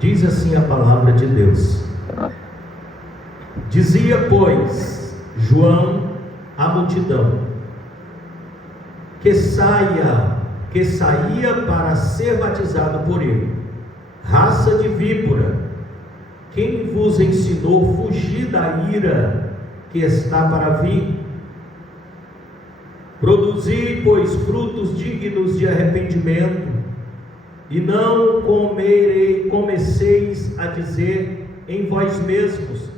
Diz assim a palavra de Deus: dizia, pois, João à multidão, que saía para ser batizado por ele: raça de víbora, quem vos ensinou fugir da ira que está para vir? Produzi, pois, frutos dignos de arrependimento, e não comeceis a dizer em vós mesmos: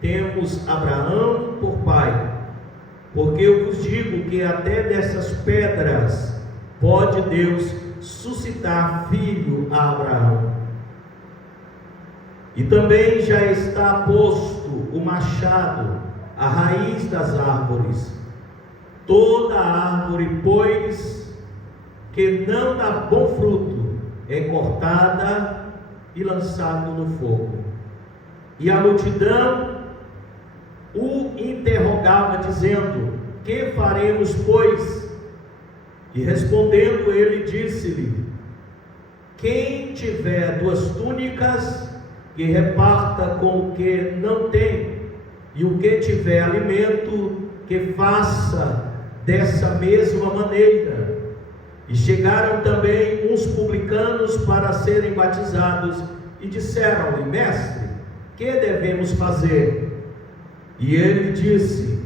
temos Abraão por pai. Porque eu vos digo que até dessas pedras pode Deus suscitar filho a Abraão. E também já está posto o machado à raiz das árvores. Toda árvore, pois, que não dá bom fruto, é cortada e lançada no fogo. E a multidão o interrogava, dizendo: que faremos, pois? E respondendo ele, disse-lhe: quem tiver 2 túnicas, que reparta com o que não tem, e o que tiver alimento, que faça dessa mesma maneira. E chegaram também uns publicanos para serem batizados, e disseram-lhe: mestre, que devemos fazer? E ele disse: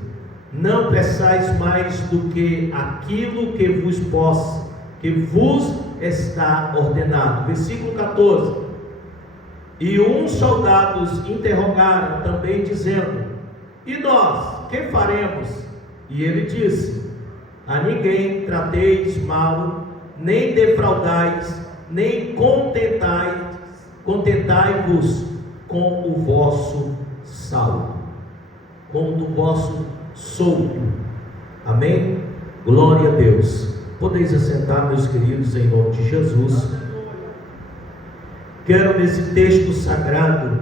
não peçais mais do que aquilo que vos está ordenado. Versículo 14. E uns soldados interrogaram também, dizendo: e nós, que faremos? E ele disse: a ninguém trateis mal, nem defraudais, nem contentai-vos com o vosso saldo, com o vosso soldo. Amém? Glória a Deus. Podeis assentar, meus queridos, em nome de Jesus. Quero, nesse texto sagrado,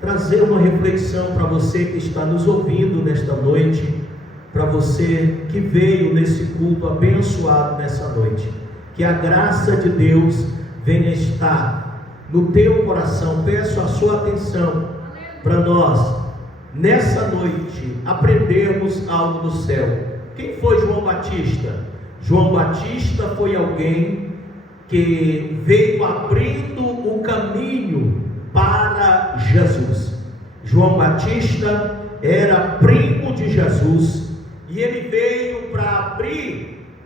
trazer uma reflexão para você que está nos ouvindo nesta noite, para você que veio nesse culto abençoado nessa noite. Que a graça de Deus venha estar no teu coração. Peço a sua atenção para nós, nessa noite, aprendermos algo do céu. Quem foi João Batista? João Batista foi alguém que veio abrindo o caminho para Jesus. João Batista era primo de Jesus, e ele veio para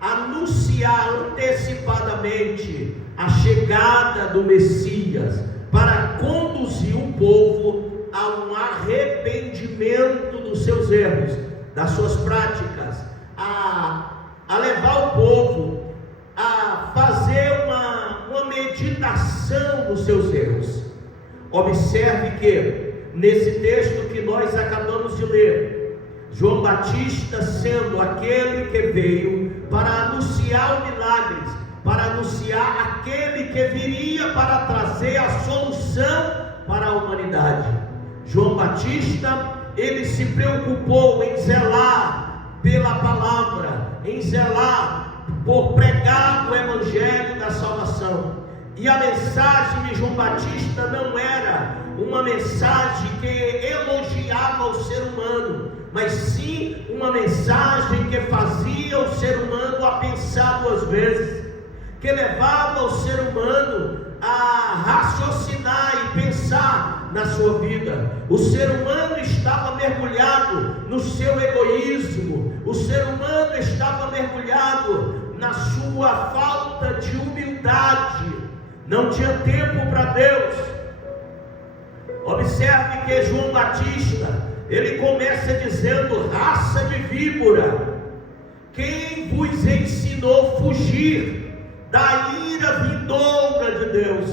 anunciar antecipadamente a chegada do Messias, para conduzir o povo a um arrependimento dos seus erros, das suas práticas, a levar o povo a fazer uma meditação nos seus erros. Observe que nesse texto que nós acabamos de ler, João Batista sendo aquele que veio para anunciar milagres, para anunciar aquele que viria para trazer a solução para a humanidade. João Batista, ele se preocupou em zelar pela palavra, em zelar por pregar o evangelho da salvação. E a mensagem de João Batista não era uma mensagem que elogiava o ser humano, mas sim uma mensagem que fazia o ser humano a pensar 2 vezes, que levava o ser humano a raciocinar e pensar na sua vida. O ser humano estava mergulhado no seu egoísmo, o ser humano estava mergulhado na sua falta de humildade, não tinha tempo para Deus. Observe que João Batista, ele começa dizendo: raça de víbora, quem vos ensinou a fugir da ira vindoura de Deus?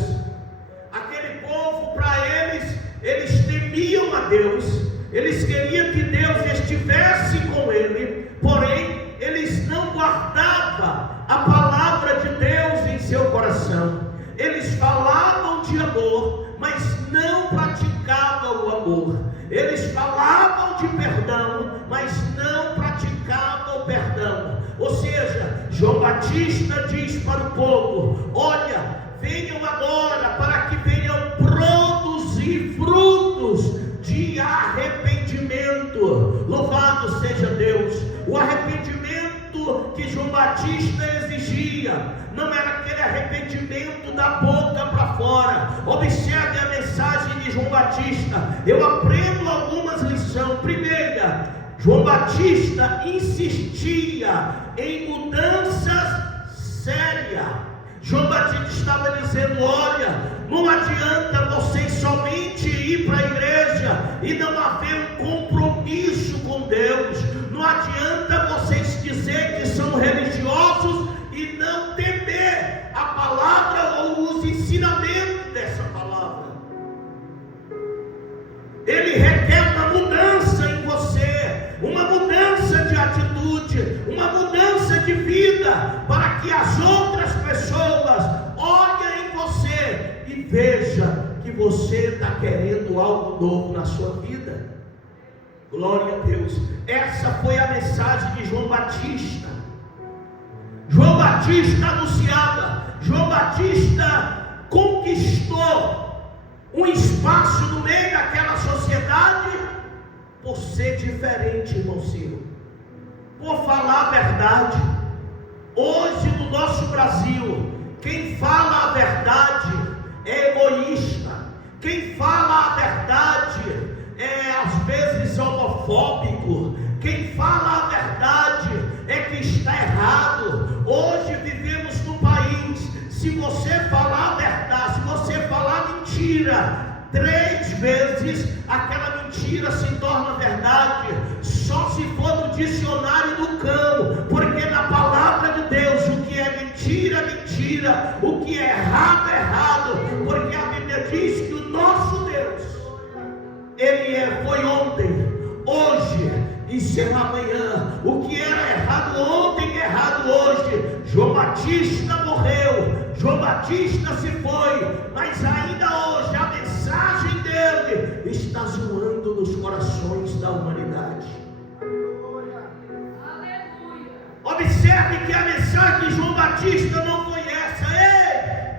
Aquele povo, para eles temiam a Deus, eles queriam que Deus estivesse com ele, porém eles não guardavam a palavra de Deus em seu coração. Eles falavam de amor, mas não praticavam o amor. Eles falavam de perdão, mas não praticavam o perdão. Ou seja, João Batista diz para o povo: olha, venham agora para que venham Batista exigia não era aquele arrependimento da boca para fora. Observe a mensagem de João Batista. Eu aprendo algumas lições. Primeira, João Batista insistia em mudanças sérias. João Batista estava dizendo: olha, não adianta vocês somente ir para a igreja e não haver um compromisso com Deus. Não adianta vocês dizer que são religiosos e não temer a palavra ou os ensinamentos dessa palavra. Ele requer uma mudança em você, uma mudança de atitude, uma mudança de vida, para que as outras pessoas olhem em você e vejam que você está querendo algo novo na sua vida. Glória a Deus. Essa foi a mensagem de João Batista. João Batista anunciava, João Batista conquistou um espaço no meio daquela sociedade por ser diferente, irmão Ciro, por falar a verdade. Hoje no nosso Brasil, quem fala a verdade é egoísta, quem fala a verdade é às vezes homofóbico, quem fala a verdade é que está errado. Hoje vivemos num país, se você falar a verdade, se você falar mentira 3 vezes, aquela mentira se torna verdade, só se for no dicionário do cão, porque na palavra de Deus o que é mentira é mentira, o que é errado é errado, porque a Bíblia diz que o nosso Deus, Ele foi ontem, hoje e será amanhã. O que era errado ontem é errado hoje. João Batista morreu, João Batista se foi, mas ainda hoje a mensagem dele está zoando nos corações da humanidade. Observe que a mensagem de João Batista não foi essa: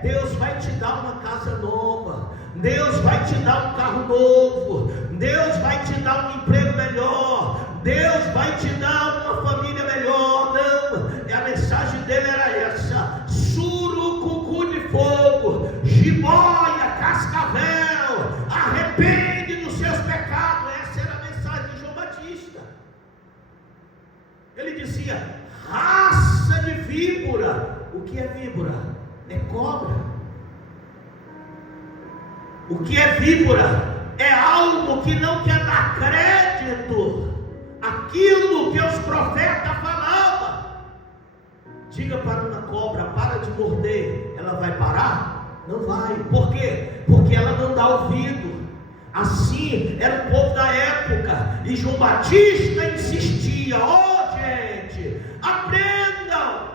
ei, Deus vai te dar uma casa nova, Deus vai te dar um carro novo, Deus vai te dar um emprego melhor, Deus vai te dar uma família melhor. Não, a mensagem dele era essa: surucucu de fogo, jiboia, cascavel, arrepende dos seus pecados. Essa era a mensagem de João Batista. Ele dizia: raça de víbora. O que é víbora? É cobra. O que é víbora? É algo que não quer dar crédito àquilo que os profetas falavam. Diga para uma cobra: para de morder. Ela vai parar? Não vai. Por quê? Porque ela não dá ouvido. Assim era o povo da época. E João Batista insistia: gente, aprendam.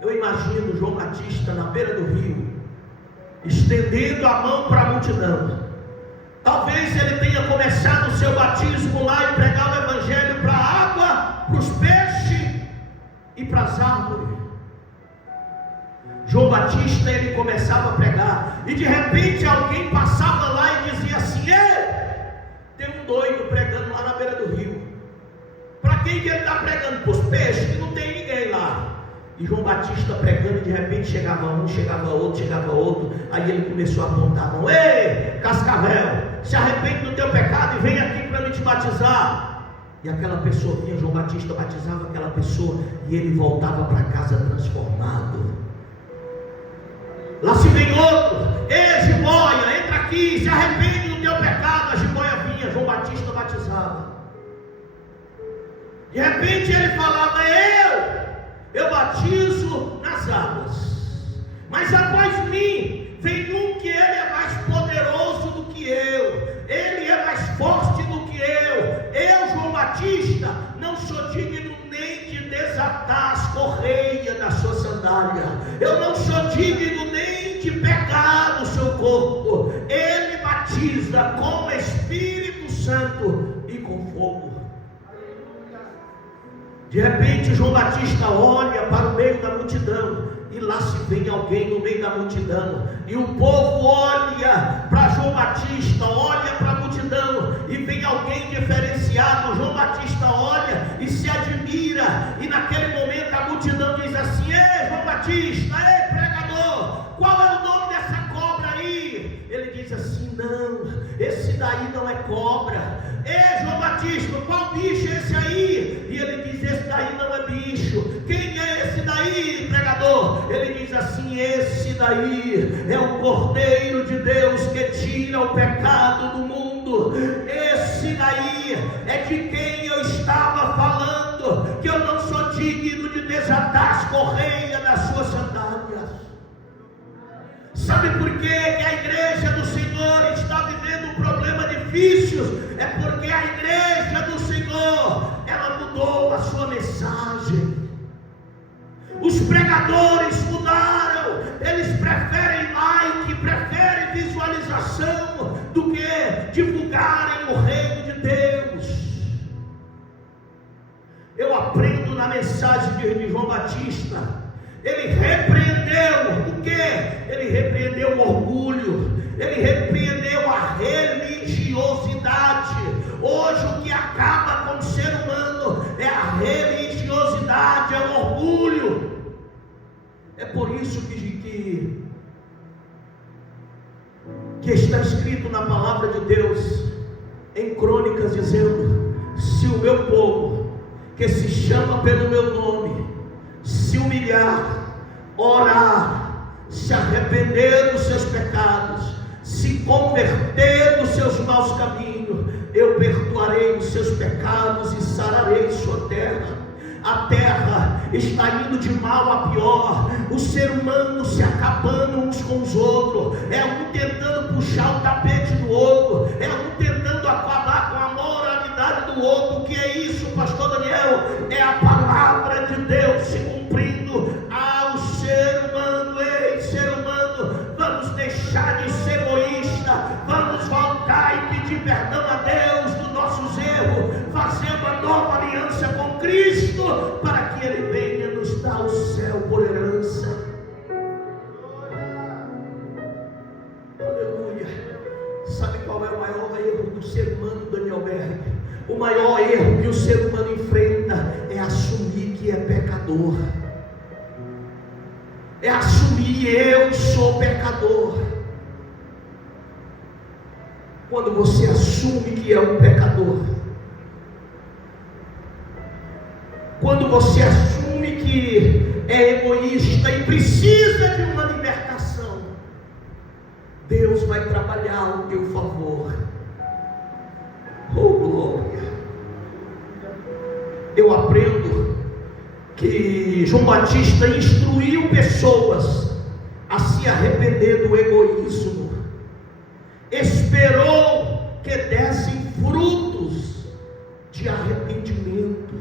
Eu imagino João Batista na beira do rio, estendendo a mão para a multidão. Talvez ele tenha começado o seu batismo lá e pregar o evangelho para a água, para os peixes e para as árvores. João Batista, ele começava a pregar, e de repente alguém passava lá e dizia assim: ei, tem um doido pregando lá na beira do rio. Para quem que ele está pregando? Para os peixes, que não tem ninguém lá. E João Batista pregando, de repente chegava um, chegava outro, aí ele começou a apontar a mão: ei, cascavel, se arrepende do teu pecado e vem aqui para me te batizar. E aquela pessoa vinha, João Batista batizava aquela pessoa, e ele voltava para casa transformado. Lá se vem outro: ei, jiboia, entra aqui, se arrepende do teu pecado. A jiboia vinha, João Batista batizava. De repente ele falava: eu batizo nas águas, mas após mim vem um que ele é mais poderoso do que eu, ele é mais forte do que eu, João Batista, não sou digno nem de desatar as correias da sua sandália, eu não sou digno nem de pegar no seu corpo. Ele batiza com o Espírito Santo e com fogo. De repente João Batista olha para o meio da multidão, e lá se vem alguém no meio da multidão, e o povo olha para João Batista, olha para a multidão, e vem alguém diferenciado. João Batista olha e se admira, e naquele assim: esse daí é o Cordeiro de Deus que tira o pecado do mundo. Esse daí é de quem eu estava falando, que eu não sou digno de desatar as correias das suas sandálias. Sabe por que a igreja do Senhor está vivendo um problema difícil? É porque a igreja do Senhor, ela mudou a sua mensagem. Os pregadores mudaram, eles preferem like, preferem visualização do que divulgarem o reino de Deus. Eu aprendo na mensagem de João Batista. Ele repreendeu o quê? Ele repreendeu o orgulho, ele repreendeu a religiosidade. Hoje o que acaba com o ser humano é a religiosidade, é o orgulho. É por isso que está escrito na palavra de Deus, em Crônicas, dizendo: se o meu povo, que se chama pelo meu nome, se humilhar, orar, se arrepender dos seus pecados, se converter dos seus maus caminhos, eu perdoarei os seus pecados e sararei sua terra. A terra está indo de mal a pior, o ser humano se acabando uns com os outros, é um tentando puxar o tapete do outro, é um tentando acabar com a moralidade do outro. O que é isso, pastor Daniel? É a palavra de Deus se cumprindo ao ser humano. Ei, ser humano, vamos deixar de ser egoísta, vamos voltar e pedir perdão a Deus dos nossos erros, fazer uma nova aliança com Cristo, para que Ele venha nos dar o céu por herança. Aleluia. Sabe qual é o maior erro do ser humano, Daniel Berg? O maior erro que o ser humano enfrenta é assumir que é pecador. É assumir: eu sou pecador. Quando você assume que é um pecador, quando você assume que é egoísta e precisa de uma libertação, Deus vai trabalhar ao teu favor. Oh, glória! Eu aprendo que João Batista instruiu pessoas a se arrepender do egoísmo, esperou que dessem frutos de arrependimento.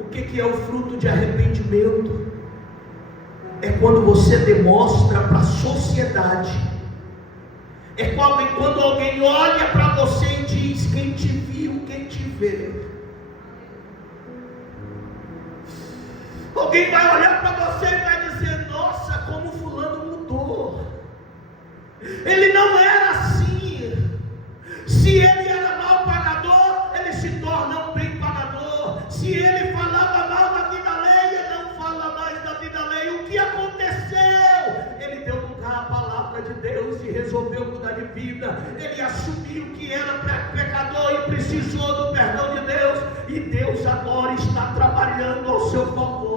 O que é o fruto de arrependimento? É quando você demonstra para a sociedade, é quando alguém olha para você e diz: quem te viu, quem te vê. Alguém vai olhar para você e vai dizer: nossa, como fulano mudou. Ele não era assim. Se ele era mal pagador, ele se torna um bem pagador. Se ele falava mal da vida alheia, não fala mais da vida alheia. O que aconteceu? Ele deu lugar à palavra de Deus e resolveu mudar de vida. Ele assumiu que era pecador e precisou do perdão de Deus. E Deus agora está trabalhando ao seu favor.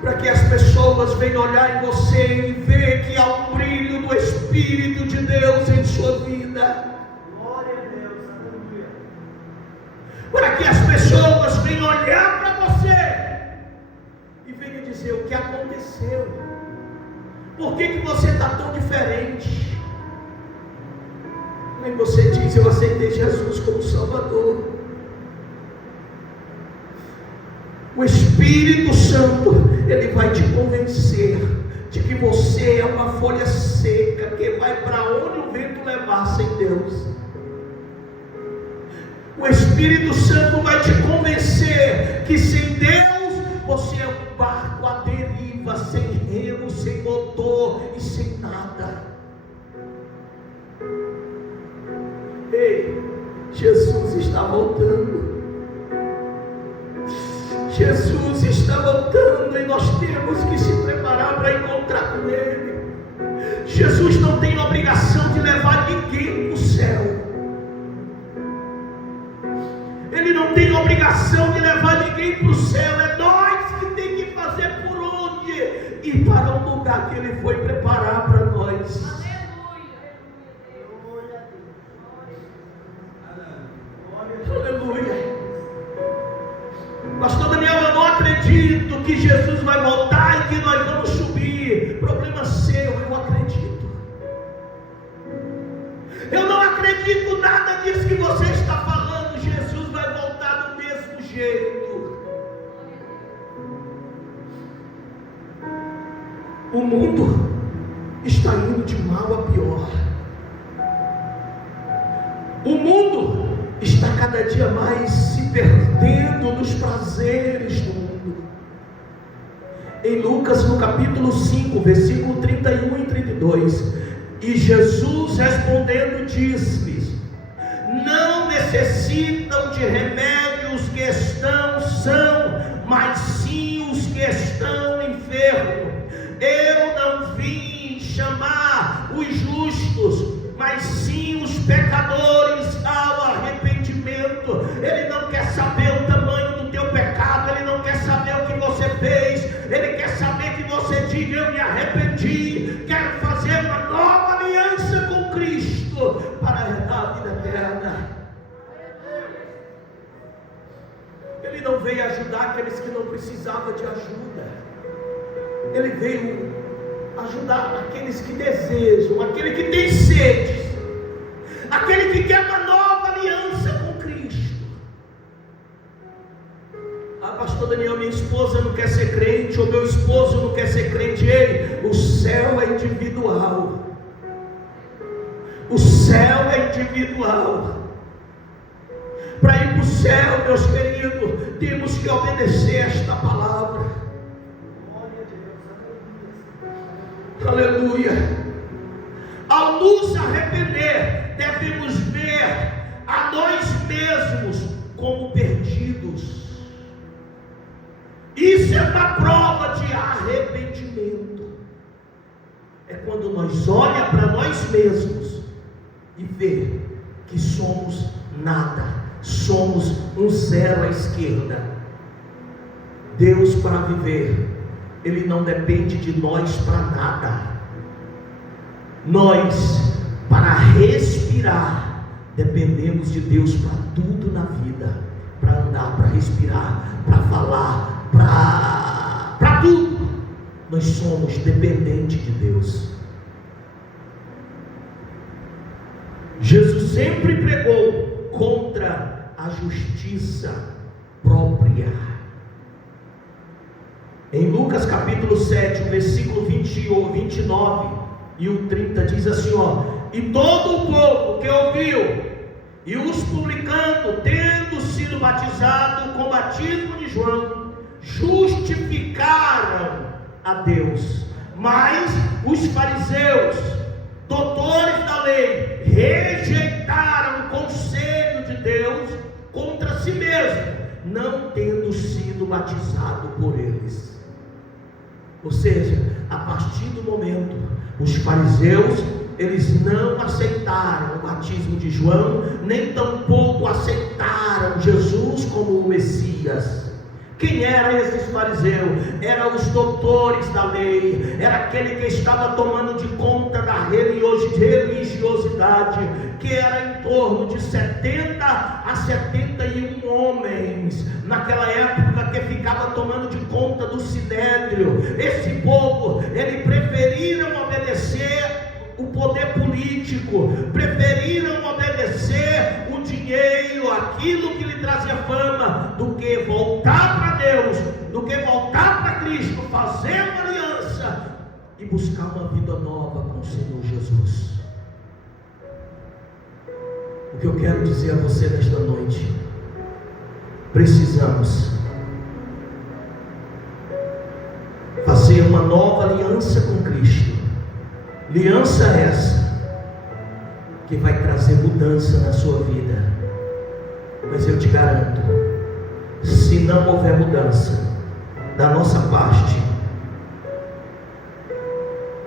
Para que as pessoas venham olhar em você e ver que há um brilho do Espírito de Deus em sua vida. Glória a Deus, aleluia. Para que as pessoas venham olhar para você e venham dizer: o que aconteceu? Por que você está tão diferente? Aí você diz: eu aceitei Jesus como Salvador. O Espírito Santo, ele vai te convencer de que você é uma folha seca que vai para onde o vento levar sem Deus. O Espírito Santo vai te convencer que sem Deus você é um barco à deriva, sem remo, sem motor e sem nada. Ei, Jesus está voltando. Jesus está voltando e nós temos que se preparar para encontrar com Ele. Jesus não tem obrigação de levar ninguém para o céu. obrigação de levar ninguém para o céu, é nós que tem que fazer por onde ir para um lugar que Ele foi preparar para nós. Aleluia. Pastor Daniel, eu não acredito que Jesus vai voltar e que nós vamos subir. Problema seu, eu acredito. Eu não acredito nada disso que você está falando. Jesus vai voltar do mesmo jeito. O mundo está indo de mal a pior. O mundo está cada dia mais se perdendo nos prazeres do mundo. Em Lucas, no capítulo 5, versículo 31 e 32, e Jesus respondendo disse-lhes: não necessitam de remédios que estão sãos, mas sim os que estão enfermos. Eu não vim chamar os justos, mas sim os pecadores ao arrependimento. Ele não quer saber o tamanho do teu pecado, Ele não quer saber o que você fez, Ele quer saber que você diga: eu me arrependi, quero fazer uma nova aliança com Cristo para a vida eterna. Ele não veio ajudar aqueles que não precisavam de ajuda, Ele veio ajudar aqueles que desejam, aquele que tem sede, aquele que quer uma nova aliança com Cristo. Pastor Daniel, minha esposa não quer ser crente, ou meu esposo não quer ser crente. Ei, o céu é individual. O céu é individual. Para ir para o céu, meus queridos, temos que obedecer esta palavra. Aleluia. Ao nos arrepender, devemos ver a nós mesmos como perdidos. Isso é uma prova de arrependimento. É quando nós olhamos para nós mesmos e vê que somos nada, somos um zero à esquerda. Deus, para viver, Ele não depende de nós para nada. Nós, para respirar, dependemos de Deus para tudo na vida. Para andar, para respirar, para falar, para tudo. Nós somos dependentes de Deus. Jesus sempre pregou contra a justiça própria. Em Lucas capítulo 7, versículo 29 e o 30 diz assim, e todo o povo que ouviu e os publicanos, tendo sido batizados com o batismo de João, justificaram a Deus. Mas os fariseus, doutores da lei, rejeitaram o conselho de Deus contra si mesmo, não tendo sido batizado por eles. Ou seja, a partir do momento, os fariseus, eles não aceitaram o batismo de João, nem tampouco aceitaram Jesus como o Messias. Quem eram esses fariseus? Eram os doutores da lei, era aquele que estava tomando de conta da religiosidade, que era em torno de 70 a 71 homens, naquela época, que ficava tomando de conta do sinédrio. Esse povo, eles preferiram obedecer o poder político, preferiram obedecer o dinheiro, aquilo que lhe trazia fama, do que voltar para Deus, do que voltar para Cristo, fazer uma aliança e buscar uma vida nova com o Senhor Jesus. O que eu quero dizer a você nesta noite: precisamos fazer uma nova aliança com Cristo. Aliança essa que vai trazer mudança na sua vida. Mas eu te garanto, se não houver mudança da nossa parte,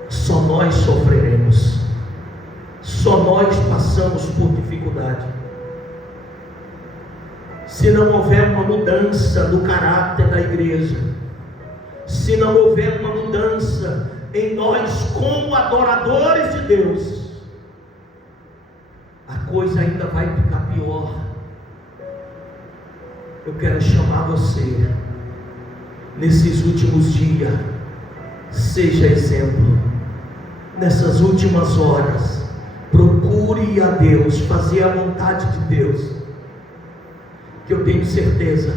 só nós sofreremos, só nós passamos por dificuldade. se não houver uma mudança no caráter da igreja, se não houver uma mudança em nós como adoradores de Deus, a coisa ainda vai ficar pior. Eu quero chamar você, nesses últimos dias, seja exemplo. Nessas últimas horas, procure a Deus, fazer a vontade de Deus, que eu tenho certeza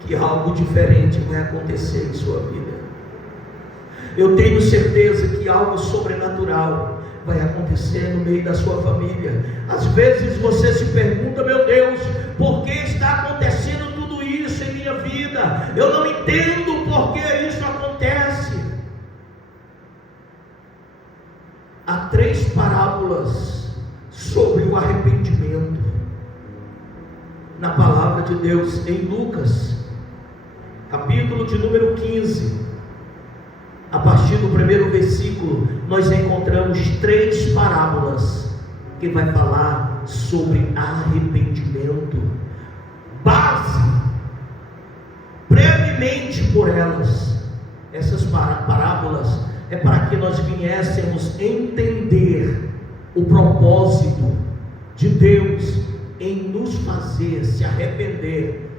que algo diferente vai acontecer em sua vida. Eu tenho certeza que algo sobrenatural vai acontecer no meio da sua família. Às vezes você se pergunta: meu Deus, por que está acontecendo tudo isso em minha vida? Eu não entendo por que isso acontece. Há 3 parábolas sobre o arrependimento na palavra de Deus, em Lucas, capítulo de número 15, a partir do primeiro versículo, nós encontramos 3 parábolas que vai falar sobre arrependimento. Base, brevemente por elas, essas parábolas é para que nós viéssemos entender o propósito de Deus em nos fazer se arrepender,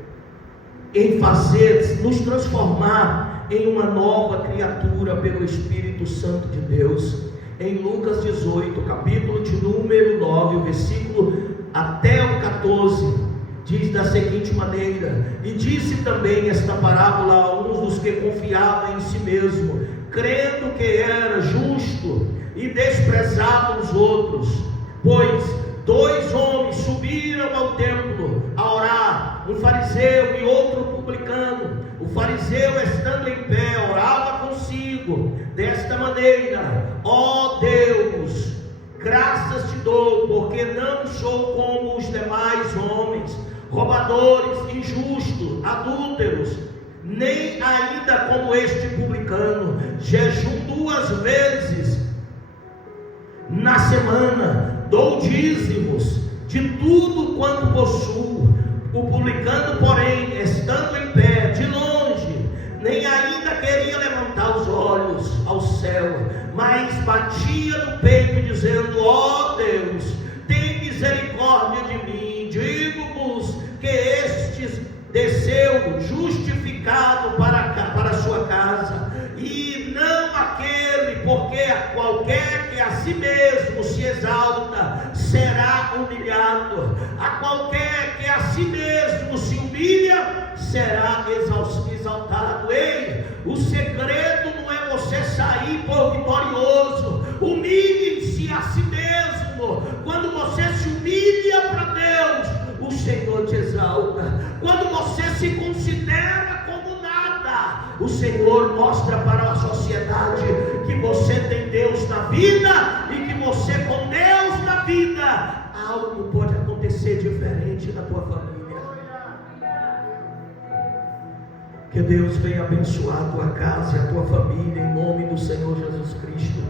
em fazer, nos transformar em uma nova criatura pelo Espírito Santo de Deus. Em Lucas 18, capítulo de número 9, o versículo até o 14, diz da seguinte maneira: e disse também esta parábola a uns dos que confiavam em si mesmo, crendo que era justo, e desprezavam os outros. Pois 2 homens subiram ao templo a orar, um fariseu e outro publicano. O fariseu, estando em pé, orava consigo desta maneira: ó Deus, graças te dou, porque não sou como os demais homens, roubadores, injustos, adúlteros, nem ainda como este publicano. Jejum 2 vezes na semana, dou dízimos de tudo quanto possuo. O publicano, porém, estando em pé, de longe, nem ainda queria levantar os olhos ao céu, mas batia no peito, dizendo: ó Deus, tem misericórdia de mim. Digo-vos que estes desceu justificado para a sua casa, e não aquele, porque qualquer que a si mesmo se exalta será humilhado, a qualquer que a si mesmo se humilha será exaltado. Ei, o segredo não é você sair por vitorioso. Humilhe-se a si mesmo. Quando você se humilha para Deus, o Senhor te exalta. Quando você se considera como nada, o Senhor mostra para a sociedade que você tem Deus na vida, e que você, com Deus na vida, algo pode acontecer diferente na tua família. Que Deus venha abençoar a tua casa e a tua família, em nome do Senhor Jesus Cristo.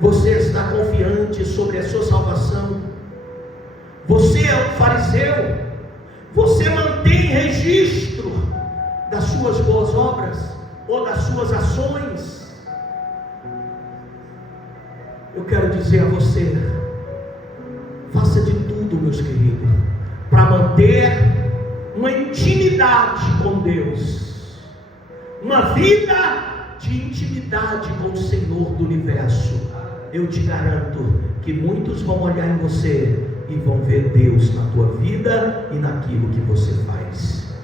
Você está confiante sobre a sua salvação? Você é um fariseu? Você mantém registro das suas boas obras ou das suas ações? Eu quero dizer a você: faça de tudo, meus queridos, para manter uma intimidade com Deus, uma vida de intimidade com o Senhor do universo. Eu te garanto que muitos vão olhar em você e vão ver Deus na tua vida e naquilo que você faz.